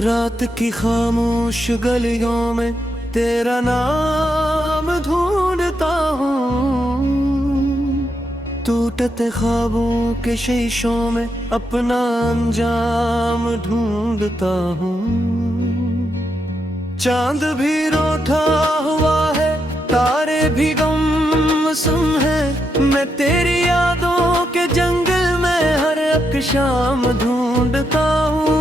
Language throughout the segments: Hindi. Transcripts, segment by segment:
रात की खामोश गलियों में तेरा नाम ढूंढता हूँ, टूटते ख्वाबों के शीशों में अपना अंजाम ढूंढता हूँ। चांद भी रूठा हुआ है, तारे भी गुमसुम है, मैं तेरी यादों के जंगल में हर एक शाम ढूंढता हूँ।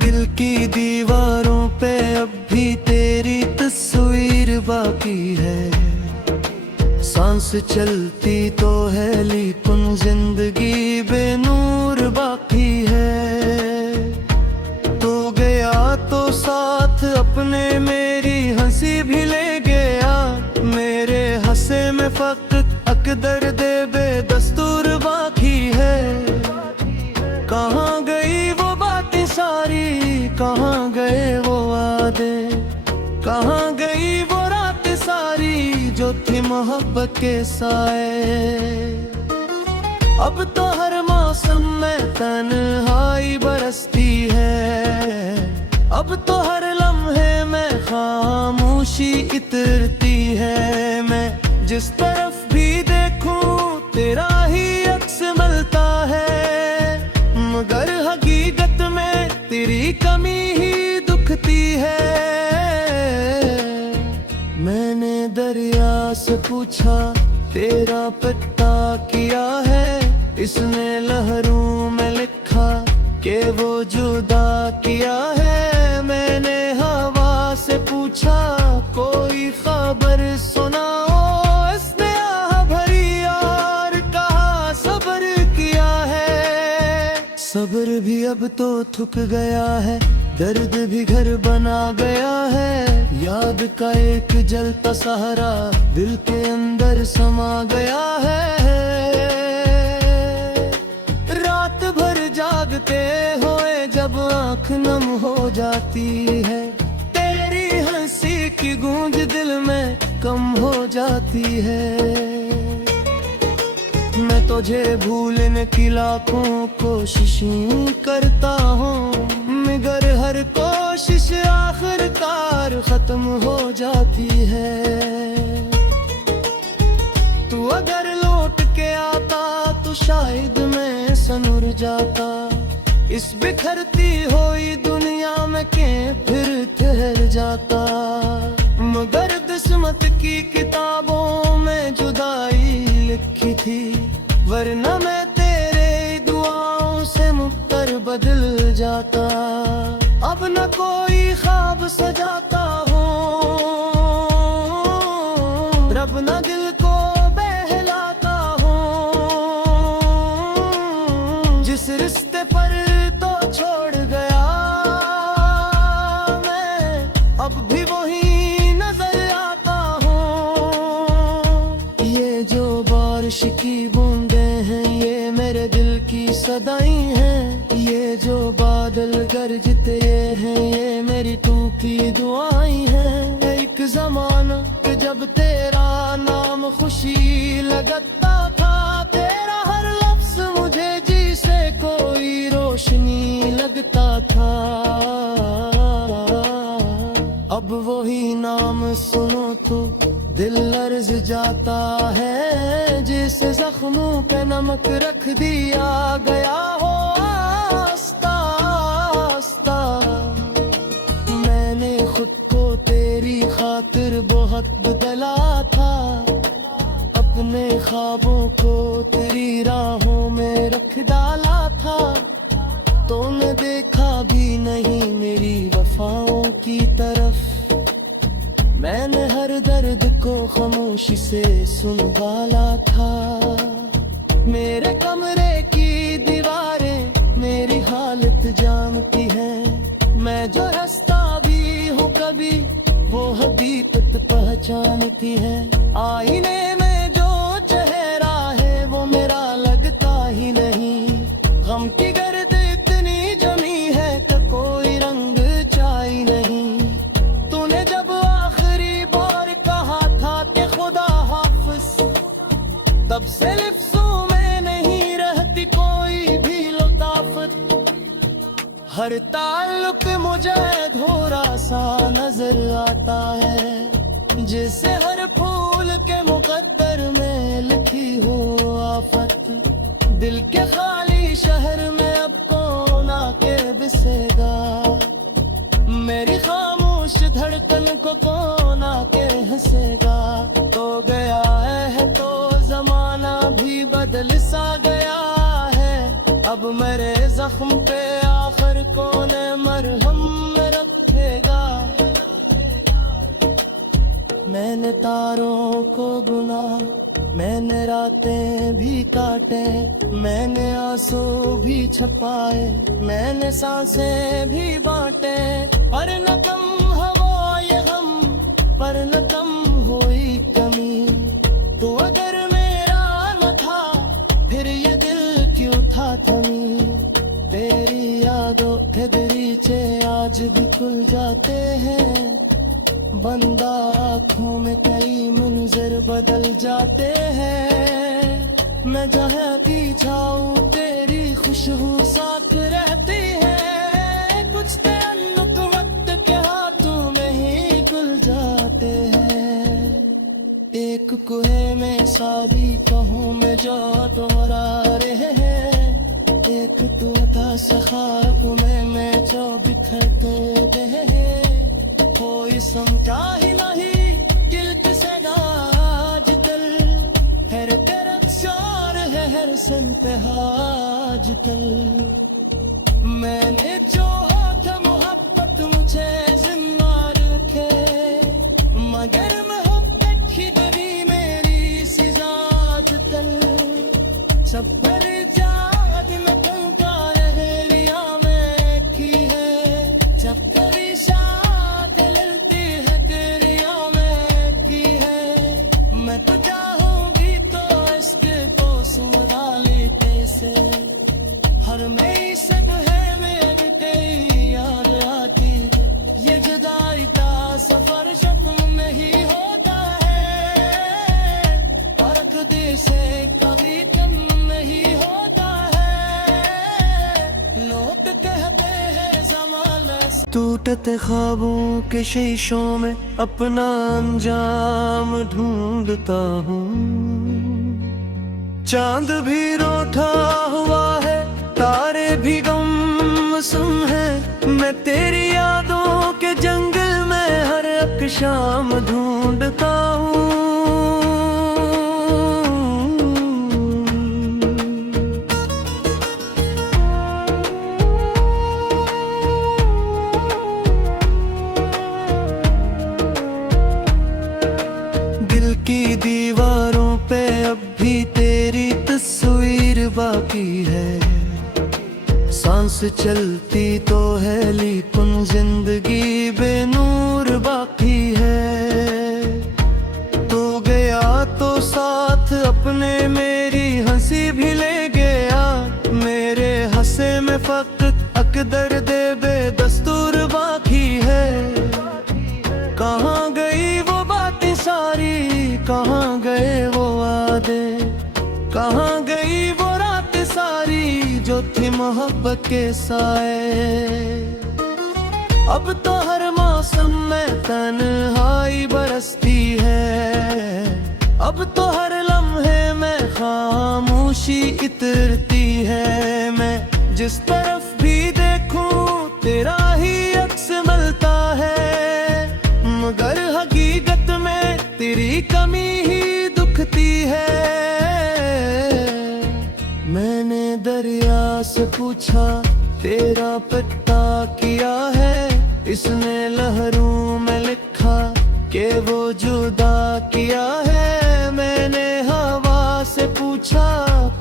दिल की दीवारों पे अब भी तेरी तस्वीर बाकी है, सांस चलती तो है लेकिन जिंदगी बेनूर बाकी है। तू गया तो साथ अपने मेरी हंसी भी ले गया, मेरे हंसे में फकत अकदर दे बेदस्तूर बाकी है। कहाँ गई वो बातें सारी, कहाँ गए वो वादे, कहाँ गई वो रात सारी जो थी मोहब्बत के साए। अब तो हर मौसम में तन्हाई बरसती है, अब तो हर लम्हे में खामोशी इतरती है। मैं जिस तरफ भी देखूं तेरा ही अक्स मिलता है, मगर हकीकत में तेरी कमी ही दुखती है। मैंने दरिया से पूछा तेरा पता किया है, इसने लहरों में लिखा कि वो जुदा किया है। मैंने हवा से पूछा कोई खबर सुनाओ, इसने आह भरी और कहा सब्र किया है। सब्र भी अब तो थक गया है, दर्द भी घर बना गया है, याद का एक जलता सहारा दिल के अंदर समा गया है। रात भर जागते हुए जब आँख नम हो जाती है, तेरी हंसी की गूंज दिल में कम हो जाती है। मैं तुझे भूलने की लाखों कोशिशें करता हूँ, मगर हर कोशिश आखिरकार खत्म हो जाती है। तू अगर लौट के आता तो शायद मैं सनूर जाता, इस बिखरती हुई दुनिया में के फिर ठहर जाता। मगर किस्मत की किताबों में जुदाई लिखी थी, वरना मैं तेरे दुआओं से मुक्तर बदल जाता। अब न कोई ख्वाब सजाता हूँ, रब न दिल को बहलाता हूँ। जिस रिश्ते पर तो छोड़ गया मैं, अब भी वही नजर आता हूँ। ये जो बारिश की बूंदे हैं ये मेरे दिल की सदाई हैं, ये जो बादल गरजते हैं ये मेरी टूटी दुआएं हैं। एक जमाना जब तेरा नाम खुशी लगता था, तेरा हर लफ्ज मुझे जी से कोई रोशनी लगता था। अब वही नाम सुनो तो दिल लर्ज जाता है, जिस जख्मों पे नमक रख दिया गया हो आस्ता आस्ता। मैंने खुद को तेरी खातिर बहुत बदला था, अपने ख्वाबों को तेरी राहों में रख डाला था। तूने देखा भी नहीं मेरी वफाओं की तरफ, मैंने हर दर्द को खामोशी से संभाला था। मेरे कमरे की दीवारें मेरी हालत जानती हैं, मैं जो रास्ता भी हूँ कभी वो हकीकत पहचानती है। आईने में जो चेहरा है वो मेरा लगता ही नहीं, गम की गर्द इतनी जमी है कि कोई रंग चाही नहीं। तब से लिफ्ज़ों में नहीं रहती कोई भी लताफत। हर ताल्लुक मुझे धोरा सा नजर आता है, जैसे हर फूल के मुकद्दर में लिखी हो आफत। दिल के खाली शहर में अब कौन आके बिसेगा, मेरी खामोश धड़कन को कौन आके हंसेगा। तो गया है तो जमाना भी बदल सा गया है, अब मेरे जख्म पे आखिर कौन मरहम रखेगा। मैंने तारों को बुना, मैंने रातें भी काटे, मैंने आंसू भी छपाए, मैंने सांसें भी बांटे। पर न कम हवा ये हम, पर न कम हुई कमी। तो अगर मेरा न था फिर ये दिल क्यों था थमी। तेरी यादों के दरीचे आज भी खुल जाते हैं, बंदा आँखों में कई मंजर बदल जाते हैं। मैं जहाँ भी जाऊँ तेरी खुशबू साथ रहती है, कुछ ताल्लुक वक्त के हाथों में ही खुल जाते हैं। एक कुएं में सारी कहूँ में जो दोहरा रहे हैं, एक तू था ख्वाब में मैं जो बिखरते रहे। कोई समझा ही नहीं दिल से आज तल, हर तरफ शोर है हर सन पे आज तल। मैंने जो था मोहब्बत मुझे जिम्मा रखे, मगर मोहब्बत की डरी मेरी सिजाज तल। सब पर जाद में तुमका रहलिया में की है, जब कभी शाद ललती है तेरिया में की है। मैं तो चाहूंगी तो इसके को सुमरा लेते से, हर में सब है मेरे कई याद आती है। ये जुदाई का सफर शक्ल में ही होता है, परख दे से कभी कम नहीं होता है। लोग कहते हैं ज़माना टूटते ख्वाबों के शीशों में अपना अंजाम ढूंढता हूँ। चांद भी रोता हुआ है, तारे भी गुमसुम है। मैं तेरी यादों के जंगल में हर एक शाम ढूंढता हूँ। दिल की दीवारों पे अब भी तेरी तस्वीर बाकी है। सांस चलती तो है लेकिन जिंदगी बेनूर बाकी है। तो गया तो साथ अपने मेरी हंसी भी ले गया, मेरे हंसे में फकत अकदर दे बेदस्तूर बाकी है। कहाँ गई वो बातें सारी, कहाँ गए वो वादे, कहाँ गई वो रात सारी जो थी मोहब्बत के साए। अब तो हर मौसम में तन्हाई बरसती है, अब तो हर लम्हे में खामोशी इतरती है। मैं जिस तरफ भी देखूं तेरा ही अक्स मिलता है, मगर हकीकत में तेरी कमी ही दुखती है। मैंने दरिया से पूछा तेरा पता किया है, इसने लहरों में लिखा कि वो जुदा किया है। मैंने हवा से पूछा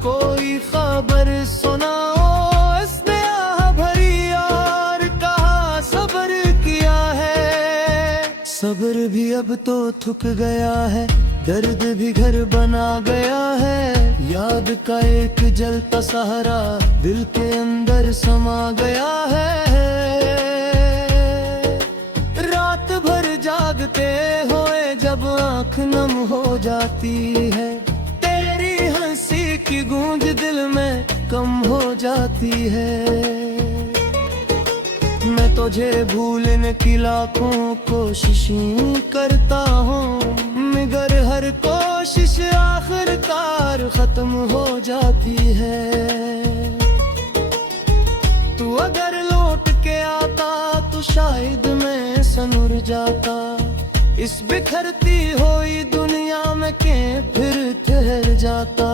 कोई खबर सुनाओ, इसने आह भरी और कहा सब्र किया है। सब्र भी अब तो थक गया है, दर्द भी घर बना गया है। याद का एक जलता सहारा दिल के अंदर समा गया है। रात भर जागते हुए जब आँख नम हो जाती है, तेरी गूंज दिल में कम हो जाती है। मैं तुझे भूलने की लाखों कोशिशें करता हूँ, मगर हर कोशिश आखिरकार खत्म हो जाती है। तू अगर लौट के आता तो शायद मैं सनूर जाता, इस बिखरती हुई दुनिया में के फिर ठहर जाता।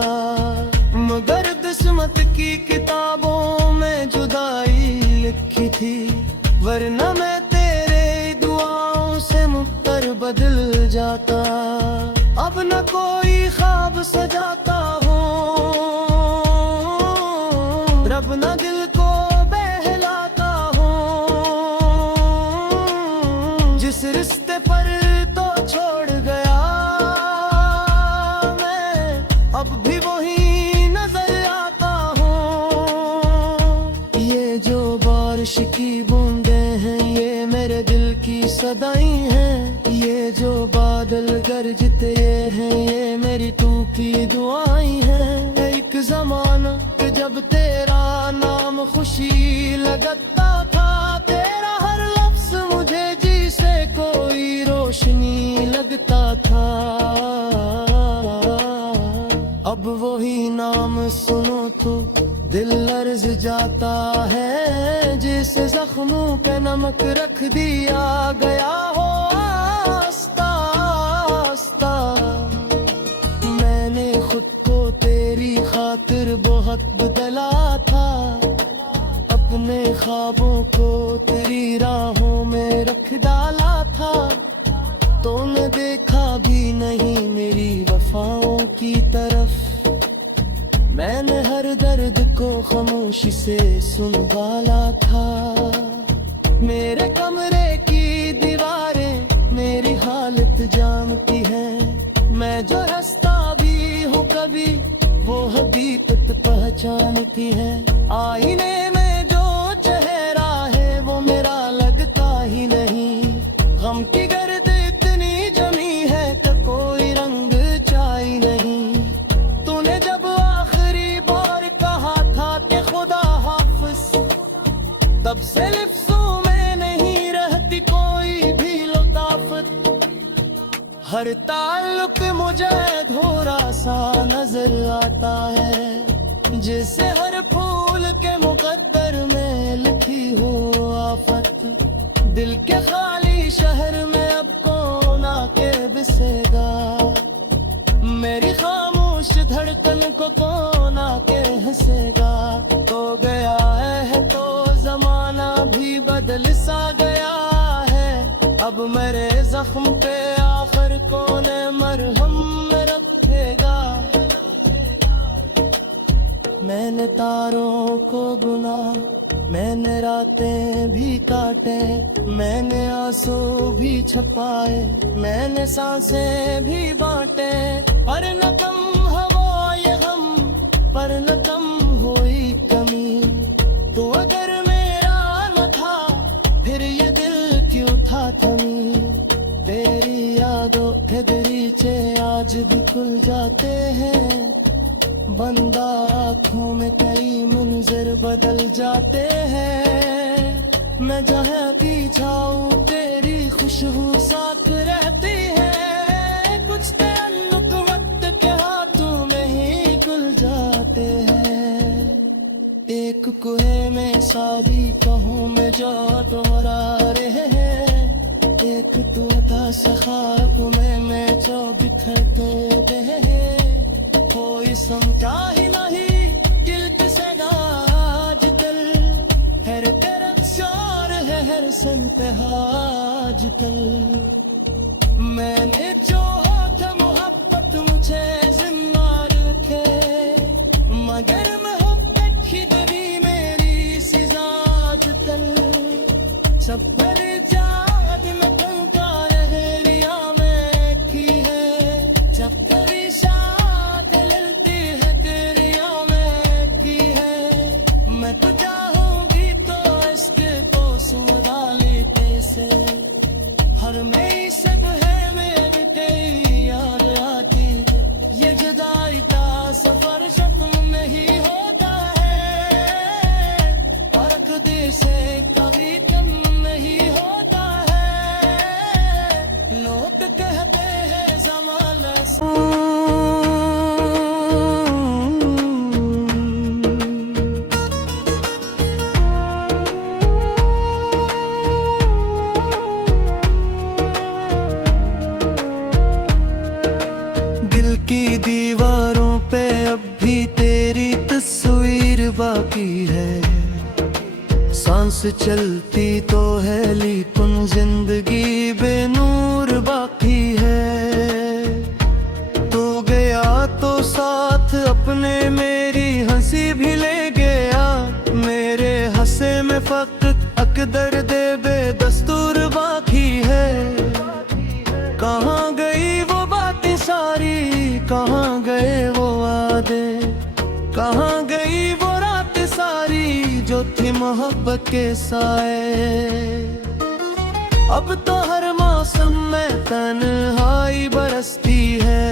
मगर किस्मत की किताबों में जुदाई लिखी थी, वरना मैं तेरे दुआओं से मुक्तर बदल जाता। अब न कोई ख्वाब सजाता हूँ, रब न दिल को बहलाता हूँ। जिस रिश्ते पर तो छोड़ गया मैं, अब भी वही नजर आता हूँ। ये जो बारिश की बूंदें हैं, ये मेरे दिल की सदाई हैं। ये जो बादल गरजते हैं, ये मेरी टूटी दुआएं हैं। एक जमाना जब तेरा नाम खुशी लगता था, तेरा हर लफ्ज मुझे जी से कोई रोशनी लगता था। अब वही नाम सुनो तो दिल लर्ज जाता है, जिस जख्मों पे नमक रख दिया गया हो आस्ता आस्ता। मैंने खुद को तेरी खातिर बहुत बदला था, अपने ख्वाबों को तेरी राहों में रख डाला था। तूने देखा भी नहीं मेरी वफाओं की तरफ, मैंने हर दर्द को खामोशी से सुनवाला था। मेरे कमरे की दीवारें मेरी हालत जानती हैं, मैं जो हंसता भी हूँ कभी वो हकीकत पहचानती है। आईने में जो चेहरा है वो मेरा लगता ही नहीं, गम की गर्द इतनी जमी है कि कोई रंग चाही नहीं। तूने जब आखिरी बार कहा था कि खुदा हाफिज, तब से लिफ्ज़ों में नहीं रहती कोई भी लताफत। हर ताल्लुक मुझे अधूरा सा नजर आता है, जैसे हर फूल के मुकद्दर में लिखी हो आफत। दिल के खाली शहर में अब कौन आके बसेगा, मेरी खामोश धड़कन को कौन आके हंसेगा। तो गया है तो जमाना भी बदल सा गया है, अब मेरे जख्म पे आखिर कौन मरहम रखेगा। मैंने तारों को बुना, मैंने रातें भी काटे, मैंने आंसू भी छपाए, मैंने सांसें भी बांटे। पर न कम हवा ये गम, पर न कम हुई कमी। तो अगर मेरा न था फिर ये दिल क्यों था थमी। तेरी यादों के दरीचे आज भी खुल जाते हैं, बंदा आँखों में कई मंजर बदल जाते हैं। मैं जहाँ भी जाऊँ तेरी खुशबू साथ रहती है, कुछ ताल्लुक वक्त के हाथों में ही खुल जाते हैं। एक कुएं में सारी कहूँ में जो दोहरा रहे हैं, एक तू था ख्वाब में मैं जो बिखरते रहे। कोई समझा ही नहीं दिल से आज तल, हर तरफ शोर है हर संग पे आज कल। मैंने जो था मोहब्बत मुझे जिम्मा रखे, मगर मोहब्बत की दरी मेरी सिजाज तल। सब पर जाद में तुमका रहरिया में की है, जब कभी शाद ललती है तेरिया में की है। मैं तो चाहूंगी तो इसके को सुना लेते से, हर में सब है मेरी तेरी याद आती है। ये जुदाई का सफर शक्म की दीवारों पे अब भी तेरी तस्वीर बाकी है। सांस चलती तो है लेकिन जिंदगी बेनूर बाकी है। तो गया तो साथ अपने मेरी हंसी भी ले गया। मेरे हंसे में फक्त अकदर दे बेदस्तूर बाकी है। कहाँ गई वो बातें सारी, कहाँ गए वो वादे, कहाँ गई वो रात सारी जो थी मोहब्बत के साए। अब तो हर मौसम में तन्हाई बरसती है।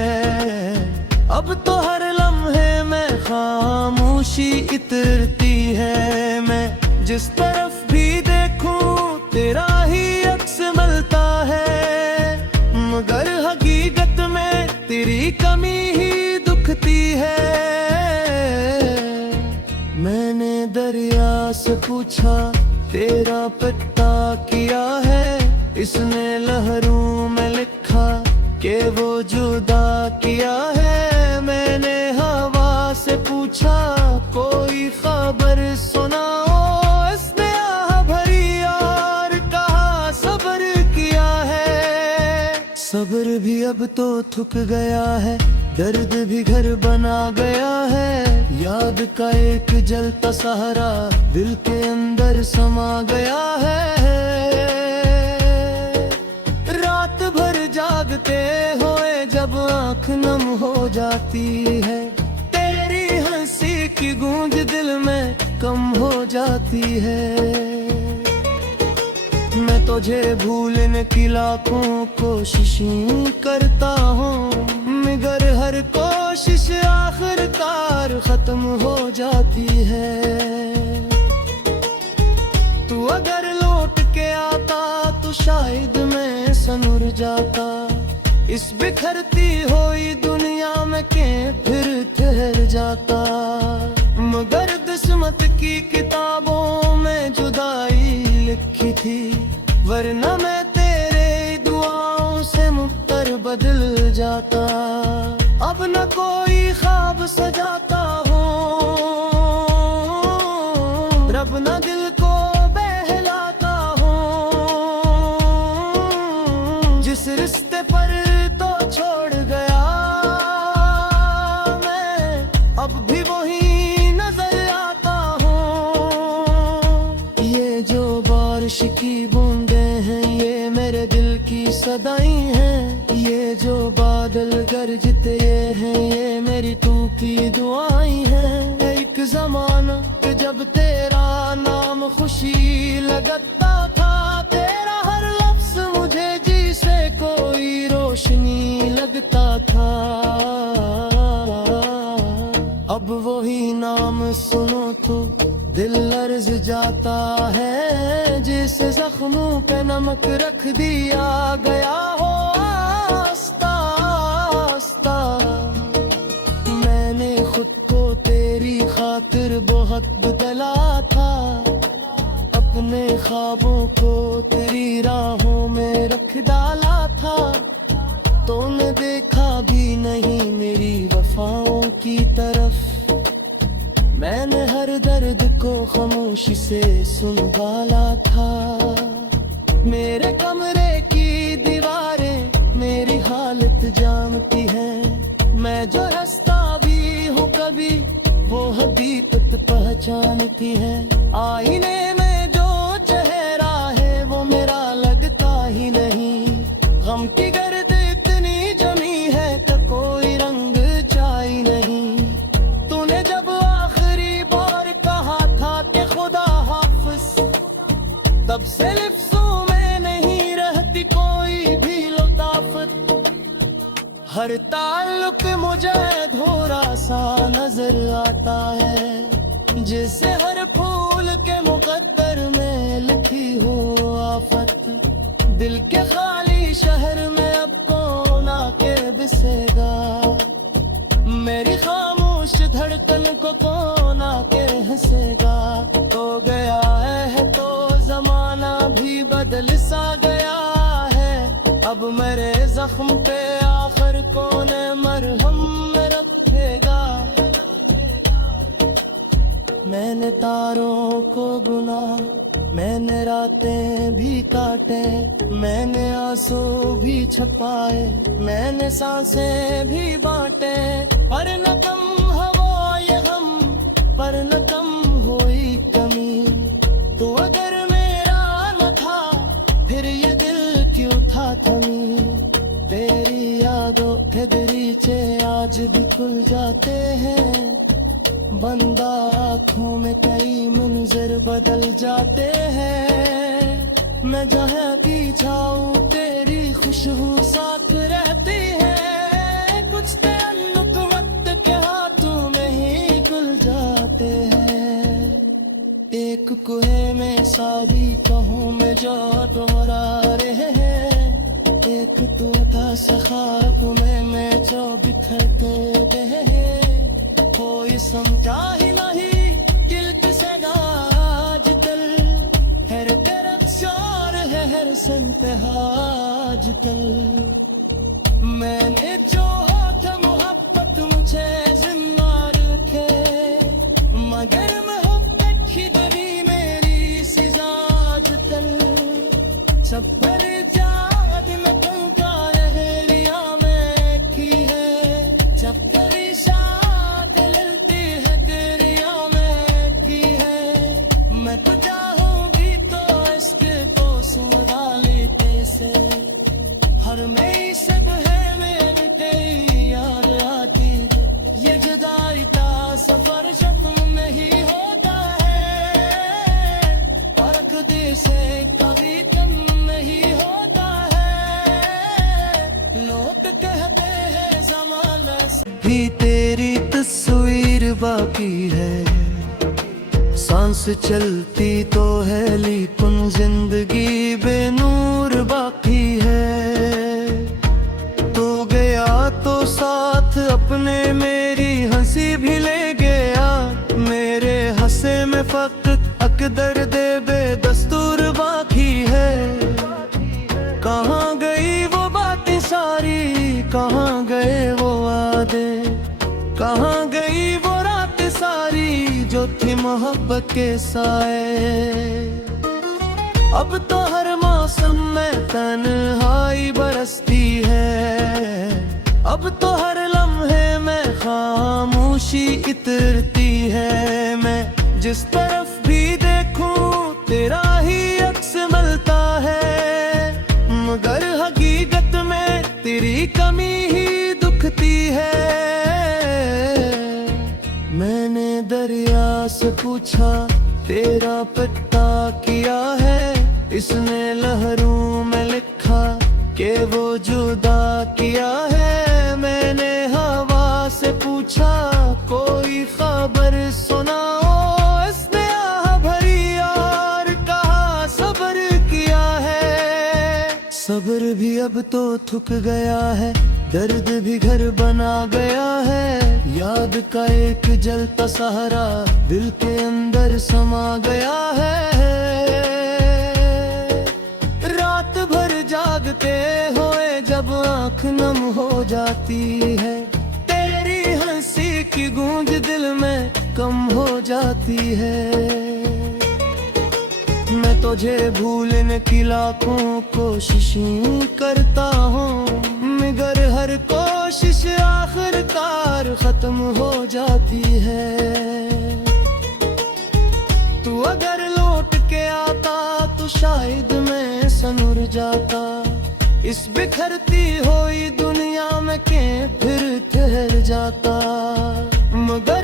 अब तो हर लम्हे में खामोशी इतरती है। मैं जिस तरफ भी देखूं तेरा ही अक्स मिलता है, मगर हकीकत में तेरी कमी ही दुखती है। मैंने दरिया से पूछा तेरा पता किया है, इसने लहरों में लिखा कि वो जुदा किया है। मैंने हवा से पूछा कोई खबर सुनाओ, इसने आह भरी और कहा सब्र किया है। सब्र भी अब तो थक गया है, दर्द भी घर बना गया है। याद का एक जलता सहारा दिल के अंदर समा गया है। रात भर जागते हुए जब आँख नम हो जाती है, तेरी हंसी की गूंज दिल में कम हो जाती है। मैं तुझे भूलने की लाखों कोशिशें करता हूँ, मगर हर कोशिश आखिरकार खत्म हो जाती है। तू अगर लौट के आता तो शायद मैं सनूर जाता। इस बिखरती हुई दुनिया में के फिर ठहर जाता, मगर किस्मत की किताबों में जुदाई लिखी थी। वरना मैं तेरे दुआओं से मुक्तर बदल जाता। अब न कोई ख्वाब सजाता हूँ, रब न दिल को बहलाता हूँ। जिस रिश्ते पर तो छोड़ गया मैं, अब भी वही नजर आता हूँ। ये जो बारिश की बूंदे हैं ये मेरे दिल की सदाई हैं। ये जो बादल गरजते हैं ये मेरी टूटी दुआएं हैं। एक जमाना जब तेरा नाम खुशी लगता था, तेरा हर लफ्ज मुझे जी से कोई रोशनी लगता था। अब वही नाम सुनो तो दिल लर्ज जाता है, जिस जख्मों पे नमक रख दिया गया हो आस्ता आस्ता। मैंने खुद को तेरी खातिर बहुत बदला था, अपने ख्वाबों को तेरी राहों में रख डाला था। तूने देखा भी नहीं मेरी वफाओं की तरफ, मैंने हर दर्द को खामोशी से संभाला था। मेरे कमरे की दीवारें मेरी हालत जानती हैं। मैं जो हंसता भी हूँ कभी वो हकीकत पहचानती है। आईने में जो चेहरा है वो मेरा लगता ही नहीं। गम की गर्द इतनी जमी है कि कोई रंग चाही नहीं। तूने जब आखिरी बार कहा था कि खुदा हाफिज, तब से लिफ्ज़ों में नहीं रहती कोई भी लताफत। हर ताल्लुक मुझे अधूरा सा नजर आता है, जिसे हर फूल के मुकद्दर में लिखी हो आफत। दिल के खाली शहर में अब कौन आके बसेगा, मेरी खामोश धड़कन को कौन आके हंसेगा। तो गया है तो जमाना भी बदल सा गया है, अब मेरे जख्म पे आखिर कौन मरहम में रखेगा। मैंने तारों को बुना, मैंने रातें भी काटे, मैंने आंसू भी छपाए, मैंने सांसें भी बांटे। पर न कम हवा ये हम, पर न कम हुई कमी। तो अगर मेरा न था फिर ये दिल क्यों था थमी। तेरी यादों के दरीचे आज भी खुल जाते हैं। बंदा आँखों में कई मंजर बदल जाते हैं। मैं जहाँ भी जाऊँ तेरी खुशबू साथ रहती है। कुछ ताल्लुक वक्त के हाथों में ही खुल जाते हैं। एक कुएं में सारी कहों में जो दोहरा रहे हैं। एक तू था सखाब में मैं जो बिखरते रहे। कोई समझा ही नहीं दिल किसे आज तल। हर तरफ शोर है हर संत आज तल। मैंने जो था मोहब्बत मुझे जिम्मा रखे। मगर मोहब्बत की दरी मेरी सजा आज तल। सब पर जाद में तुमका रहरिया में की है। जब कभी शाद ललती है तेरिया में की है। मैं तो चाहूँ भी तो इश्क को सुना लेते से। हर मई सब है मेरी तेरी याद आती है। ये जुदाई का सफर शक्ल में ही होता है। फर्क दिल से कभी कम नहीं होता है। लोग कहते हैं ज़माना भी तेरी तस्वीर बाकी है। सांस चलती तो है लेकिन जिंदगी बेनूर बाकी है। तो गया तो साथ अपने मेरी हंसी भी ले गया। मेरे हंसे में फकत अकदर दे बेदस्तूर बाकी है। कहाँ गई वो बातें सारी, कहाँ गए वो वादे, कहाँ गई वो रात सारी जो थी मोहब्बत के साए। अब तो हर मौसम में तन्हाई बरसती है। अब तो हर लम्हे में खामोशी इतरती है। मैं जिस तरफ भी देखूं तेरा ही अक्स मिलता है। मगर हकीकत में तेरी कमी ही दुखती है। मैंने दरिया से पूछा तेरा पता किया है। इसने लहरों में लिखा कि वो जुदा किया है। मैंने हवा से पूछा कोई खबर सुनाओ। इसने आह भरी और कहा सब्र किया है। सब्र भी अब तो थक गया है। दर्द भी घर बना गया है। याद का एक जलता सहारा दिल के अंदर समा गया है। रात भर जागते हुए जब आँख नम हो जाती है। तेरी हंसी की गूंज दिल में कम हो जाती है। मैं तुझे भूलने की लाखों कोशिशें करता हूँ। मगर हर कोशिश आखिरकार खत्म हो जाती है। तू अगर लौट के आता तो शायद मैं सनूर जाता। इस बिखरती हुई दुनिया में के फिर ठहर जाता। मगर